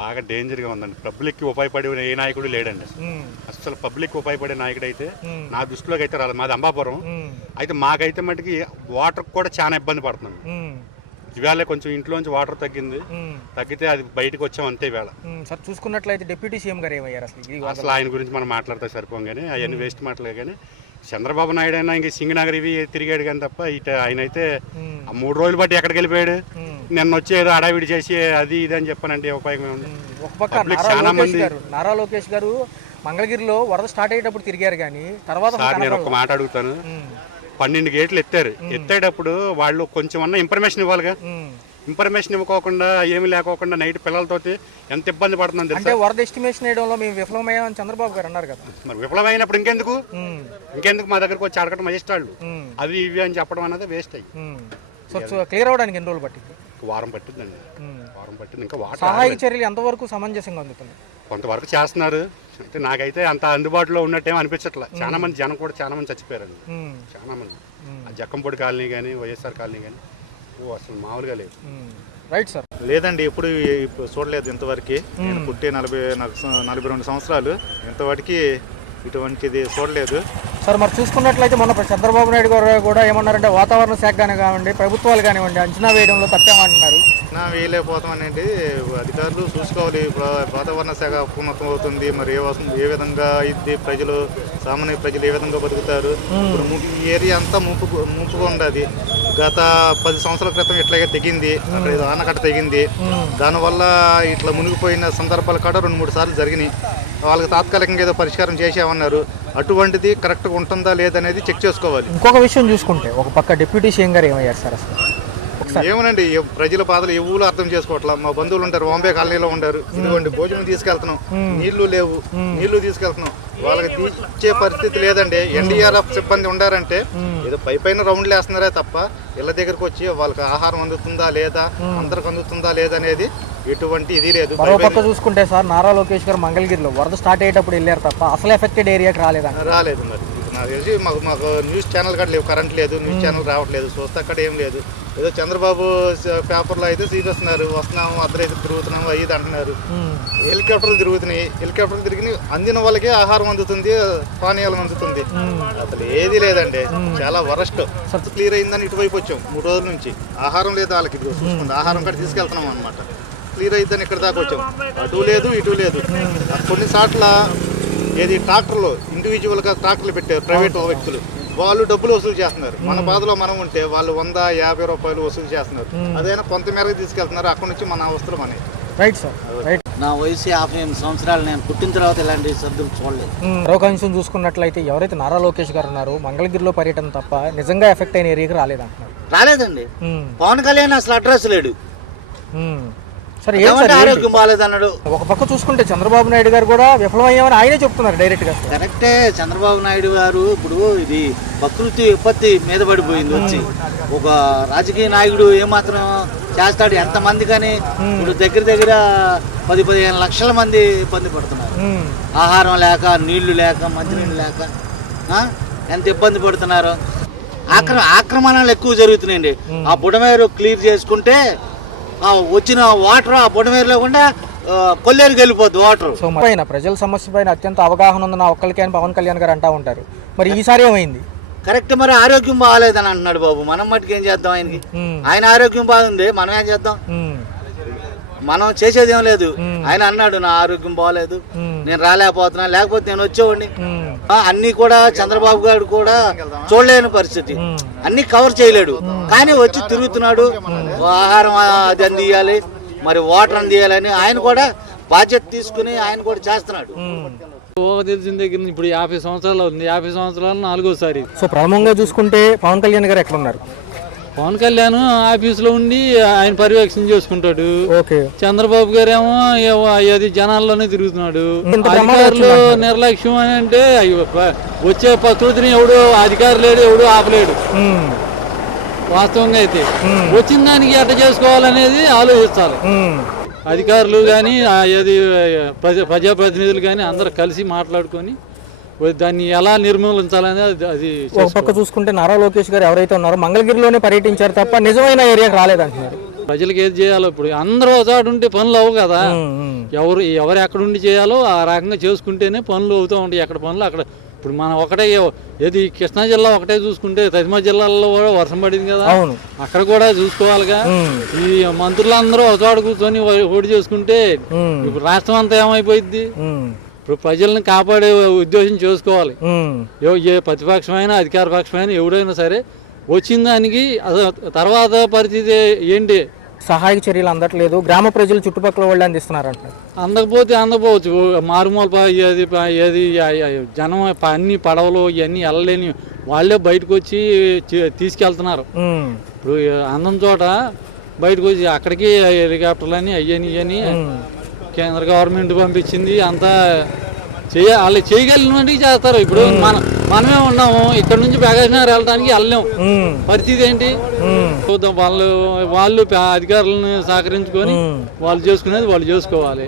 బాగా డేంజర్గా ఉందండి. పబ్లిక్కి ఉపయోగపడే ఏ నాయకుడు లేడండి. అసలు పబ్లిక్ ఉపయోగపడే నాయకుడు అయితే నా దృష్టిలోకి అయితే రాలేదు. మాది అంబాపురం. అయితే మాకైతే మటుకి వాటర్ కూడా చాలా ఇబ్బంది పడుతున్నాం. ఇవాళ కొంచెం ఇంట్లోంచి వాటర్ తగ్గితే అది బయటకు వచ్చాం అంతే ఇవాళ. సార్ చూసుకున్నట్లయితే డిప్యూటీ సీఎం గారు ఏమయ్యారు అసలు ఆయన గురించి మనం మాట్లాడితే సరిపోం కానీ అవన్నీ వేస్ట్ మాటలే. కానీ చంద్రబాబు నాయుడు అయినా ఇంక సింగనగర్ ఇవి తిరిగాడు కానీ తప్ప ఇట ఆయన అయితే 3 రోజులు బట్టి ఎక్కడికి వెళ్ళిపోయాడు. నిన్న వచ్చి ఏదో అడావిడి చేసి అది ఇది అని చెప్పానండి. ఉపయోగం ఉంది. ఒక పక్క నారా లోకేష్ గారు మంగళగిరిలో వరద స్టార్ట్ అయ్యేటప్పుడు తిరిగారు కానీ తర్వాత నేను ఒక మాట అడుగుతాను. 12 గేట్లు ఎత్తేటప్పుడు వాళ్ళు కొంచెం అన్న ఇన్ఫర్మేషన్ ఇవ్వాలిగా. ఇన్ఫర్మేషన్ ఇవ్వకోకుండా ఏమి లేకోకుండా నైట్ పిల్లలతో ఎంత ఇబ్బంది పడుతుంది. అంటే వరద ఎస్టిమేషన్ వేయడంలో మేము విఫలమయ్యామని చంద్రబాబు గారు అన్నారు కదా. మరి విఫలమైనప్పుడు ఇంకెందుకు మా దగ్గరకు వచ్చి అడగటం మజిస్ట్రాళ్ళు అవి ఇవి అని చెప్పడం అనేది వేస్ట్ అయ్యి. సో క్లియర్ అవడానికి ఎన్ని రోజులు పట్టింది? వారం పట్టిందండి. వారం పట్టింది. ఇంకా సహాయక చర్యలు ఎంతవరకు సమంజసంగా అందుతున్నాయి? కొంతవరకు చేస్తున్నారు. అంటే నాకైతే అంత అందుబాటులో ఉన్నట్టేమో అనిపించట్లా. చాలా మంది జనం కూడా చాలా మంది చచ్చిపోయారండి. చాలా మంది ఆ జక్కంపొడి కాలనీ కానీ వైఎస్ఆర్ కాలనీ కానీ అసలు మామూలుగా లేదు. Right sir. లేదండి, ఇప్పుడు చూడలేదు ఇంతవరకు. నేను పుట్టి 42 సంవత్సరాలు, ఇంతవరకు ఇటువంటిది చూడలేదు సార్. మరి చూసుకున్నట్లయితే మొన్న చంద్రబాబు నాయుడు గారు కూడా ఏమన్నారంటే వాతావరణ శాఖ కానివ్వండి, ప్రభుత్వాలు కానివ్వండి అంచనా వేయడంలో తప్పేమంటున్నారు. అంచనా వేయలేకపోతామనేది అధికారులు చూసుకోవాలి. వాతావరణ శాఖ అప్రమత్తం అవుతుంది. మరి ఏ విధంగా ఇది సామాన్య ప్రజలు ఏ విధంగా బతుకుతారు. ఇప్పుడు ఈ ఏరియా అంతా ముంపుగా ఉండదు. గత 10 సంవత్సరాల క్రితం ఇట్లాగే తెగింది, అక్కడ ఆనకట్ట తెగింది. దానివల్ల ఇట్లా మునిగిపోయిన సందర్భాలు కూడా 2-3 సార్లు జరిగినాయి. వాళ్ళకి తాత్కాలికంగా ఏదో పరిష్కారం చేసామన్నారు. అటువంటిది కరెక్ట్గా ఉంటుందా లేదనేది చెక్ చేసుకోవాలి. ఇంకొక విషయం చూసుకుంటే ఒక పక్క డిప్యూటీ సీఎం గారు ఏమయ్యారు సార్? అసలు ఏమోనండి, ప్రజల బాధలు ఎవరు అర్థం చేసుకోవట్లా. మా బంధువులు ఉంటారు, బాంబే కాలనీలో ఉంటారు. ఇదిగోండి భోజనం తీసుకెళ్తున్నాం, నీళ్లు లేవు, నీళ్లు తీసుకెళ్తున్నాం, వాళ్ళకి తీర్చే పరిస్థితి లేదండి. ఎన్డీఆర్ఎఫ్ సిబ్బంది ఉండారంటే ఏదో పైన రౌండ్లు వేస్తున్నారే తప్ప ఇళ్ళ దగ్గరకు వచ్చి వాళ్ళకి ఆహారం అందుతుందా లేదా, అందరికి అందుతుందా లేదా అనేది ఎటువంటి ఇది లేదు. మరో పక్క చూసుకుంటే సార్ నారా లోకేష్ గారు మంగళగిరిలో వరద స్టార్ట్ అయ్యేటప్పుడు వెళ్ళారు తప్ప అసలు ఎఫెక్టెడ్ ఏరియాకి రాలేదు. మరి నాకు తెలిసి మాకు న్యూస్ ఛానల్ కూడా లేవు, కరెంట్ లేదు, న్యూస్ ఛానల్ రావట్లేదు, చూస్తే అక్కడ ఏం లేదు. ఏదో చంద్రబాబు పేపర్లో అయితే చూపిస్తున్నారు, వస్తున్నాము అర్ధరైతే తిరుగుతున్నాము అయ్యి అంటున్నారు. హెలికాప్టర్లు తిరుగుతున్నాయి, హెలికాప్టర్లు తిరిగి అందిన వాళ్ళకి ఆహారం అందుతుంది, పానీయాలు అందుతుంది. అసలు ఏది లేదండి, చాలా వరస్ట్. క్లియర్ అయిందని ఇటువైపు వచ్చాం 3 రోజుల నుంచి. ఆహారం లేదు వాళ్ళకి, చూసుకుంటే ఆహారం కూడా తీసుకెళ్తున్నాం అనమాట. క్లియర్ అయిద్దని ఇక్కడ దాకా వచ్చాం. అటు లేదు ఇటు లేదు. కొన్ని చోట్ల ఏది ట్రాక్టర్లు ఇండివిజువల్గా ట్రాక్టర్లు పెట్టారు ప్రైవేట్ వ్యక్తులు, వాళ్ళు డబ్బులు వసూలు చేస్తున్నారు. మన బాధలో మనం ఉంటే వాళ్ళు 100-50 రూపాయలు వసూలు చేస్తున్నారు. అదైనా కొంతమేరకు తీసుకెళ్తున్నారు. అక్కడ నుంచి మన అవసరం అనేది. Right sir. రైట్. నా వయసు 58 సంవత్సరాలు. నేను పుట్టిన తర్వాత ఇలాంటి సర్దులు చూడలేదు. మరొక అంశం చూసుకున్నట్లయితే ఎవరైతే నారా లోకేష్ గారు ఉన్నారో మంగళగిరిలో పర్యటన తప్ప నిజంగా ఎఫెక్ట్ అయిన ఏరియాకి రాలేదంటున్నారు. రాలేదండి. పవన్ కళ్యాణ్ అసలు అడ్రస్ లేడు. సరే ఆరోగ్యం బాగాలేదన్నాడు. ఒక పక్క చూసుకుంటే చంద్రబాబు నాయుడు గారు కూడా విఫలమయ్యామని ఆయనే చెప్తున్నారు డైరెక్ట్ గా. కరెక్టే. చంద్రబాబు నాయుడు గారు ఇప్పుడు ఇది ప్రకృతి విపత్తి మీద పడిపోయింది వచ్చి. ఒక రాజకీయ నాయకుడు ఏమాత్రం చేస్తాడు? ఎంతమంది కానీ ఇప్పుడు దగ్గర 10-15 లక్షల మంది ఇబ్బంది పడుతున్నారు. ఆహారం లేక, నీళ్లు లేక, మంచినీళ్ళు లేక ఎంత ఇబ్బంది పడుతున్నారు. ఆక్రమణలు ఎక్కువ జరుగుతున్నాయండి. ఆ బుడమేరు క్లియర్ చేసుకుంటే వచ్చిన వాటర్ ఆ బుడమేరు లేకుండా కొల్లేరుకి వెళ్ళిపోద్ది వాటర్. పైన ప్రజల సమస్య పైన అత్యంత అవగాహన ఉందని ఒక్కరికే అని పవన్ కళ్యాణ్ గారు అంటా ఉంటారు. మరి ఈసారి ఏమైంది? కరెక్ట్. మరి ఆరోగ్యం బాగాలేదని అంటున్నాడు బాబు. మనం మట్టుకు ఏం చేద్దాం? ఆయనకి ఆయన ఆరోగ్యం బాగుంది, మనం ఏం చేద్దాం? మనం చేసేది ఏం లేదు. ఆయన అన్నాడు నా ఆరోగ్యం బాగాలేదు, నేను రాలేకపోతున్నా, లేకపోతే నేను వచ్చేవాడిని. అన్ని కూడా చంద్రబాబు గారు కూడా చూడలేని పరిస్థితి, అన్ని కవర్ చేయలేడు. కానీ వచ్చి తిరుగుతున్నాడు. ఆహారం అది అందియాలి, మరి వాటర్ అందియాలని ఆయన కూడా బాధ్యత తీసుకుని ఆయన కూడా చేస్తున్నాడు. తెలిసిన దగ్గర ఇప్పుడు 50 సంవత్సరాలు ఉంది. 50 సంవత్సరాలు 4వసారి. సో ప్రముఖంగా చూసుకుంటే పవన్ కళ్యాణ్ గారు ఎట్లా ఉన్నారు? పవన్ కళ్యాణ్ ఆఫీసులో ఉండి ఆయన పర్యవేక్షణ చేసుకుంటాడు. చంద్రబాబు గారేమో అది జనాల్లోనే తిరుగుతున్నాడు. అధికారులు నిర్లక్ష్యం అని అంటే వచ్చే ప్రకృతిని ఎవడు అధికారులు లేడు, ఎవడు ఆపలేడు. వాస్తవంగా అయితే వచ్చిన దానికి ఎట్ట చేసుకోవాలనేది ఆలోచించాలి. అధికారులు కానీ అది ప్రజాప్రతినిధులు కానీ అందరూ కలిసి మాట్లాడుకొని దాన్ని ఎలా నిర్మూలించాలనేది అది. ఒక పక్క చూసుకుంటే నారా లోకేష్ గారు ఎవరైతే ఉన్నారో మంగళగిరిలోనే పర్యటించారు తప్ప నిజమైన ఏరియాకి రాలేదంటున్నారు. ప్రజలకు ఏది చేయాలో ఇప్పుడు అందరూ ఒకసారి ఉంటే పనులు అవ్వు కదా. ఎవరు ఎక్కడుండి చేయాలో ఆ రకంగా చేసుకుంటేనే పనులు అవుతూ ఉంటాయి. ఎక్కడ పనులు అక్కడ. ఇప్పుడు మనం ఒకటే ఏది కృష్ణా జిల్లా ఒకటే చూసుకుంటే తదిమ జిల్లాల్లో కూడా వర్షం పడింది కదా, అక్కడ కూడా చూసుకోవాలిగా. ఈ మంత్రులందరూ ఒకచోట కూర్చొని ఓడి చేసుకుంటే ఇప్పుడు రాష్ట్రం అంతా ఏమైపోయింది. ఇప్పుడు ప్రజల్ని కాపాడే ఉద్దేశం చేసుకోవాలి. ఏ ప్రతిపక్షమైనా అధికార పక్షమైనా ఎవడైనా సరే వచ్చిన దానికి తర్వాత పరిస్థితి ఏంటి. సహాయక చర్యలు అందట్లేదు, గ్రామ ప్రజలు చుట్టుపక్కల వాళ్ళు అందిస్తున్నారంట. అందకపోవచ్చు. మారుమూల ఏది జనం అన్ని పడవలు ఇవన్నీ వెళ్ళలేని వాళ్ళే బయటకు వచ్చి తీసుకెళ్తున్నారు. ఇప్పుడు అందం చోట బయటకు వచ్చి అక్కడికి హెలికాప్టర్లని అయ్యని కేంద్ర గవర్నమెంట్ పంపించింది. అంతా వాళ్ళు చేయగలిగినట్టు చేస్తారు. ఇప్పుడు మనమే ఉన్నాము, ఇక్కడ నుంచి ప్రకాశనగర్ వెళ్ళడానికి వెళ్ళలేము. పరిస్థితి ఏంటి? వాళ్ళు అధికారులను సహకరించుకొని వాళ్ళు చేసుకునేది వాళ్ళు చేసుకోవాలి.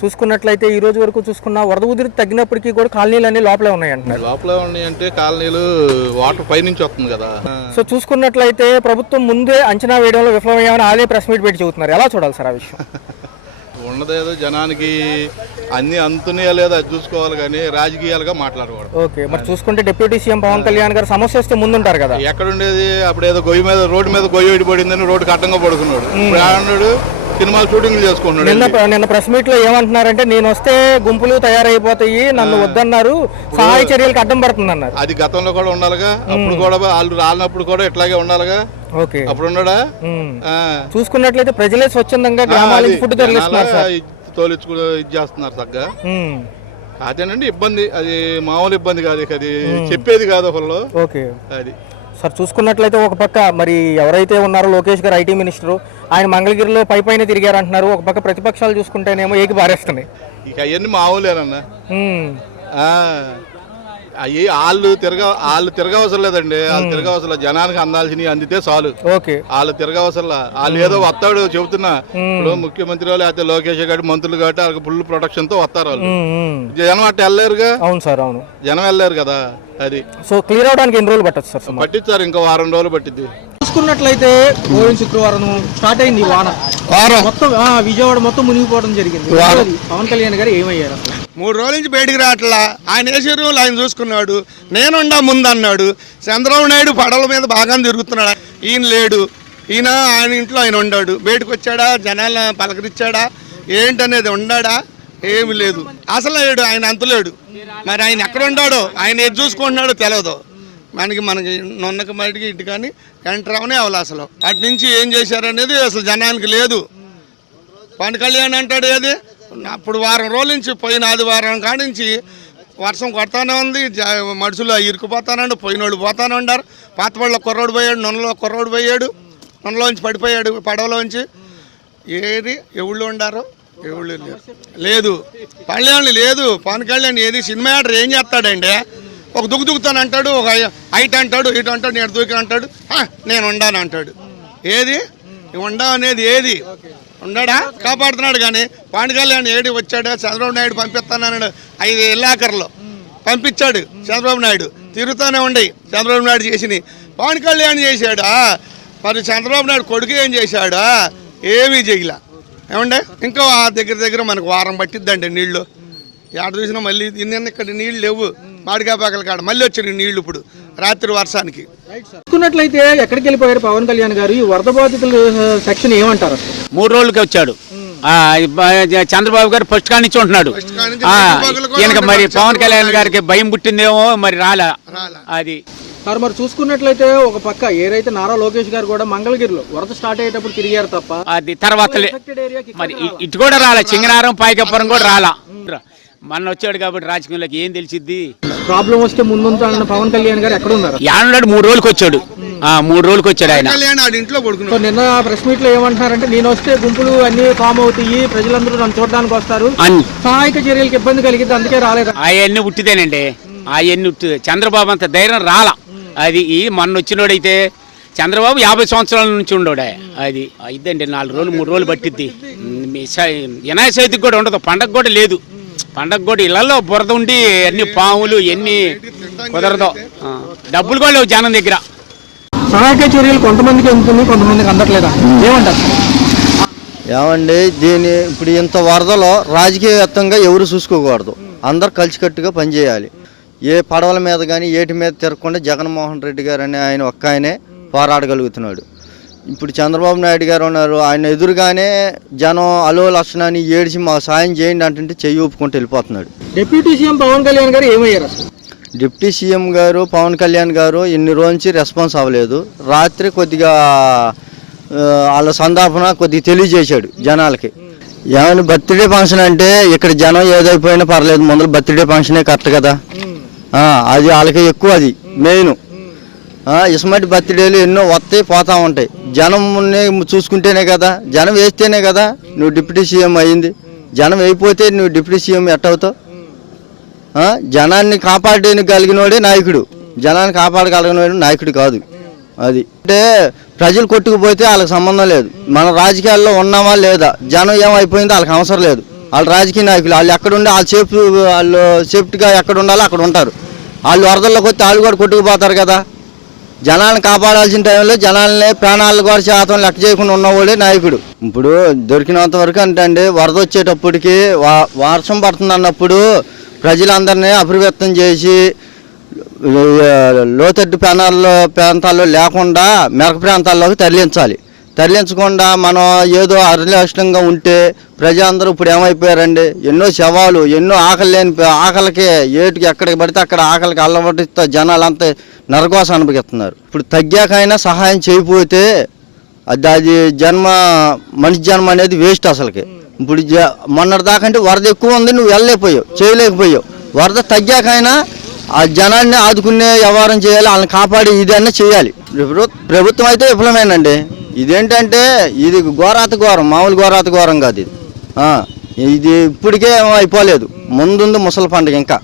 చూసుకున్నట్లయితే ఈ రోజు వరకు చూసుకున్న వరద ఉధృతి తగ్గినప్పటికీ కూడా కాలనీలు అన్ని లోపలే ఉన్నాయి అంటున్నారు. లోపలే ఉన్నాయి అంటే కాలనీలు వాటర్ పై నుంచి వస్తుంది కదా. సో చూసుకున్నట్లయితే ప్రభుత్వం ముందే అంచనా వేయడంలో విఫలమయ్యామని ఆలే ప్రెస్ మీట్ పెట్టి చెబుతున్నారు. ఎలా చూడాలి సార్ ఆ విషయం? ఉన్నదేదో జనానికి అన్ని అంతున్నాయో లేదో అది చూసుకోవాలి కానీ రాజకీయాలుగా మాట్లాడకూడదు. ఓకే, మరి చూసుకుంటే డిప్యూటీ సీఎం పవన్ కళ్యాణ్ గారు సమస్య వస్తే ముందుంటారు కదా. ఎక్కడుండేది అప్పుడు ఏదో గొయ్యి మీద రోడ్డు మీద గొయ్యి పడిందని రోడ్డుకి అడ్డంగా పడుకున్నాడు. ఇప్పుడు సినిమాలు షూటింగ్లు చేసుకుంటున్నాడు. నిన్న ప్రెస్ మీట్ లో ఏమంటున్నారంటే నేను వస్తే గుంపులు తయారైపోతాయి, నన్ను వద్దన్నారు, సహాయ చర్యలకు అడ్డం పడుతుంది అన్నారు. అది గతంలో కూడా ఉండాలిగా, అప్పుడు కూడా వాళ్ళు రాలినప్పుడు కూడా ఇట్లాగే ఉండాలిగా. ఓకే, అప్పుడు ఉన్నాడా? చూసుకున్నట్లయితే ప్రజలే స్వచ్ఛందంగా గ్రామాలకి ఫుడ్ తరలిస్తున్నారు, తోలించుకు ఇది చేస్తున్నారు తగ్గ. అదేనండి ఇబ్బంది, అది మామూలు ఇబ్బంది కాదు, అది చెప్పేది కాదు ఒకళ్ళు. ఓకే, అది సార్ చూసుకున్నట్లయితే ఒక పక్క మరి ఎవరైతే ఉన్నారో లోకేష్ గారు ఐటీ మినిస్టర్, ఆయన మంగళగిరిలో పైన తిరిగారు అంటున్నారు. ఒక పక్క ప్రతిపక్షాలు చూసుకుంటేనేమో ఏకి బారేస్తున్నాయి. ఇక అవన్నీ మామూలేనన్నా. అవి వాళ్ళు తిరగవసరం లేదండి, వాళ్ళు తిరగవసరం లేదు. జనానికి అందాల్సినవి అందితే చాలు. వాళ్ళు తిరగవసరం, వాళ్ళు ఏదో వస్తాడు చెబుతున్నా. ఇప్పుడు ముఖ్యమంత్రి వాళ్ళు అయితే లోకేష్ గారి మంత్రులు కాబట్టి వాళ్ళకి ఫుల్ ప్రొటెక్షన్ తో వస్తారు. వాళ్ళు జనం అట్ట వెళ్ళలేరుగా. అవును సార్, అవును, జనం వెళ్ళలేరు కదా. అది సో క్లియర్ అవడానికి ఎన్ని రోజులు పట్టచ్చు సార్? పట్టించారు, ఇంకో వారం రోజులు పట్టింది. చూసుకున్నట్లయితే శుక్రవారం స్టార్ట్ అయింది వాన, మొత్తం విజయవాడ మొత్తం మునిగిపోవడం జరిగింది. పవన్ కళ్యాణ్ గారు ఏమయ్యారు? 3 రోజుల నుంచి బయటికి రావట్లా. ఆయన వేసే రోజులు ఆయన చూసుకున్నాడు. నేనుండా ముందు అన్నాడు. చంద్రబాబు నాయుడు పడవల మీద బాగా తిరుగుతున్నాడు. ఈయన లేడు. ఆయన ఇంట్లో ఆయన ఉన్నాడు. బయటకు వచ్చాడా, జనాలను పలకరించాడా, ఏంటనేది ఉన్నాడా? ఏమి లేదు. అసలు లేడు, ఆయన అంతలేడు. మరి ఆయన ఎక్కడ ఉన్నాడో, ఆయన ఏది చూసుకుంటున్నాడో తెలియదు మనకి. నొన్నక బయటికి ఇటు కానీ ఎంటర్ అవనే అవ్వాలి. అసలు అటు నుంచి ఏం చేశారనేది అసలు జనానికి లేదు. పవన్ కళ్యాణ్ అంటాడు ఏది, అప్పుడు వారం రోజుల నుంచి పోయిన ఆదివారం కాడి నుంచి వర్షం కొడతానే ఉంది. మనుషులు ఇరుకుపోతానండి, పోయినోళ్ళు పోతానే ఉన్నారు. పాతపళ్ళ కుర్రోడు పోయాడు, నొన్నలో కుర్రోడు పోయాడు, నొన్నలోంచి పడిపోయాడు పడవలోంచి. ఏది ఎవళ్ళు ఉండారో ఎవళ్ళు లేదు. కళ్యాణ్ లేదు. పవన్ కళ్యాణ్ ఏది సినిమా యాక్టర్ ఏం చేస్తాడండి? ఒక దుక్కుతాను అంటాడు, ఒక హైట్ అంటాడు, ఇటు అంటాడు, నేను దూకి అంటాడు, నేను ఉండాను అంటాడు. ఏది ఉండా అనేది ఏది ఉన్నాడా? కాపాడుతున్నాడు. కానీ పవన్ కళ్యాణ్ ఏడి వచ్చాడు, చంద్రబాబు నాయుడు పంపిస్తానన్నాడు. 5 ఎల్లాకర్లో పంపించాడు చంద్రబాబు నాయుడు. తిరుగుతూనే ఉండయి చంద్రబాబు నాయుడు చేసినవి. పవన్ కళ్యాణ్ చేశాడా? మరి చంద్రబాబు నాయుడు కొడుకు ఏం చేశాడా? ఏమీ చేయలే. ఏమండే ఇంకా దగ్గర మనకు వారం పట్టిద్దండి నీళ్లు. ఎక్కడ చూసినా మళ్ళీ ఇక్కడ నీళ్ళు లేవు. మాడికాపాకల కాడ మళ్ళీ వచ్చినాయి నీళ్లు ఇప్పుడు రాత్రి వర్షానికి. చూసుకున్నట్లయితే ఎక్కడికి వెళ్ళిపోయారు పవన్ కళ్యాణ్ గారు? ఈ వరద బాధితులు సెక్షన్ ఏమంటారు? 3 రోజులకి వచ్చాడు. చంద్రబాబు గారు ఫస్ట్ కాడి నుంచి ఉంటున్నాడు. ఈయనకి మరి పవన్ కళ్యాణ్ గారికి భయం పుట్టిందేమో మరి రాలా. అది సార్ మరి చూసుకున్నట్లయితే ఒక పక్క ఏదైతే నారా లోకేష్ గారు కూడా మంగళగిరిలో వరద స్టార్ట్ అయ్యేటప్పుడు తిరిగారు తప్ప అది తర్వాత మరి ఇటు కూడా రాలా. చింగనారం పాయకపురం కూడా రాలా. మన వచ్చాడు కాబట్టి రాజకీయంలోకి ఏం తెలిసిద్ది. ప్రాబ్లం వస్తే ముందుంటానన్న పవన్ కళ్యాణ్ గారు ఎక్కడ ఉన్నారు? యానున్నాడు 3 రోజులకి వచ్చాడు. 3 రోజులకి వచ్చాడు ఆయన. నిన్న ప్రెస్ మీట్ లో ఏమంటున్నారంటే నేను వస్తే గుంపులు అన్ని ఫామ్ అవుతాయి, ప్రజలందరూ నన్ను చూడడానికి వస్తారు, సహాయక చర్యలకు ఇబ్బంది కలిగింది, అందుకే రాలేదు. అవన్నీ ఉట్టిదేనండి. అవన్నీ ఉట్టి. చంద్రబాబు అంత ధైర్యం రాలా. అది మొన్న వచ్చినోడైతే చంద్రబాబు 50 సంవత్సరాల నుంచి ఉండోడే. అది ఇద్దండి 4 రోజులు 3 రోజులు పట్టిద్ది. వినాయక చవితికి కూడా ఉండదు, పండగ కూడా లేదు. పండగ కూడా ఇళ్లలో బురద ఉండి అన్ని పాములు ఎన్ని కుదరదో. డబ్బులు కూడా లేవు జనం దగ్గర. సహాయక చర్యలు కొంతమందికి అందుతుంది, కొంతమందికి అందట్లేదా, ఏమంటారు? ఏమండి దీని ఇప్పుడు ఇంత వరదలో రాజకీయవేత్తంగా ఎవరు చూసుకోకూడదు, అందరు కలిసికట్టుగా పనిచేయాలి. ఏ పడవల మీద కానీ ఏటి మీద తిరగకుండా జగన్మోహన్ రెడ్డి గారు అనే ఆయన ఒక్క ఆయనే పోరాడగలుగుతున్నాడు. ఇప్పుడు చంద్రబాబు నాయుడు గారు ఉన్నారు, ఆయన ఎదురుగానే జనం అలో లక్షణాన్ని ఏడిచి మాకు సాయం చేయండి అంటే చెయ్యి ఊపుకుంటూ వెళ్ళిపోతున్నాడు. డిప్యూటీ సీఎం పవన్ కళ్యాణ్ గారు ఏమయ్యారు అసలు? డిప్యూటీ సీఎం గారు పవన్ కళ్యాణ్ గారు ఇన్ని రోజు నుంచి రెస్పాన్స్ అవ్వలేదు. రాత్రి కొద్దిగా వాళ్ళ సందాపన కొద్దిగా తెలియజేశాడు జనాలకి. ఏమైనా బర్త్డే ఫంక్షన్ అంటే ఇక్కడ జనం ఏదైపోయినా పర్లేదు, ముందు బర్త్డే ఫంక్షనే కరెక్ట్ కదా, అది వాళ్ళకి ఎక్కువ, అది మెయిన్. ఇస్మాటి బర్త్డేలు ఎన్నో వస్తాయి పోతా ఉంటాయి, జనం చూసుకుంటేనే కదా, జనం వేస్తేనే కదా నువ్వు డిప్యూటీ సీఎం అయ్యింది. జనం అయిపోతే నువ్వు డిప్యూటీ సీఎం ఎట్టవుతావు? జనాన్ని కాపాడగలిగినోడే నాయకుడు, జనాన్ని కాపాడగలిగినోడు నాయకుడు కాదు. అది అంటే ప్రజలు కొట్టుకుపోతే వాళ్ళకి సంబంధం లేదు, మన రాజకీయాల్లో ఉన్నామా లేదా, జనం ఏమైపోయిందో వాళ్ళకి అవసరం లేదు. వాళ్ళు రాజకీయ నాయకులు, వాళ్ళు ఎక్కడుండి వాళ్ళు సేఫ్టీగా ఎక్కడ ఉండాలో అక్కడ ఉంటారు. వాళ్ళు వరదల్లోకి వస్తే వాళ్ళు కూడా కొట్టుకుపోతారు కదా. జనాలను కాపాడాల్సిన టైంలో జనాలని ప్రాణాలు కూడా శాతం లెక్క చేయకుండా ఉన్నవాడే నాయకుడు. ఇప్పుడు దొరికినంత వరకు అంటే వరద వచ్చేటప్పటికి వర్షం పడుతుంది అన్నప్పుడు ప్రజలందరినీ అప్రమత్తం చేసి లోతట్టు ప్రాంతాల్లో లేకుండా మెరక ప్రాంతాల్లోకి తరలించకుండా మనం ఏదో అర్లక్షణంగా ఉంటే ప్రజలందరూ ఇప్పుడు ఏమైపోయారండి, ఎన్నో శవాలు, ఎన్నో ఆకలికి ఏటికి ఎక్కడికి పడితే అక్కడ ఆకలికి అల్లబడితో జనాలంతా నరకోసం అనుభవిస్తున్నారు. ఇప్పుడు తగ్గాకైనా సహాయం చేయకపోతే అది మనిషి జన్మ అనేది వేస్ట్ అసలుకి. ఇప్పుడు మొన్నటి దాకంటే వరద ఎక్కువ ఉంది, నువ్వు వెళ్ళలేకపోయావు, చేయలేకపోయావు. వరద తగ్గాకైనా ఆ జనాన్ని ఆదుకునే వ్యవహారం చేయాలి, వాళ్ళని కాపాడి ఇదన్నా చేయాలి. ప్రభుత్వం అయితే విఫలమేనండి. ఇదేంటంటే ఇది ఘోరాత ఘోరం, మామూలు ఘోరాత ఘోరం కాదు ఇది. ఇది ఇప్పటికే అయిపోలేదు, ముందుంది ముసలి పండుగ ఇంకా.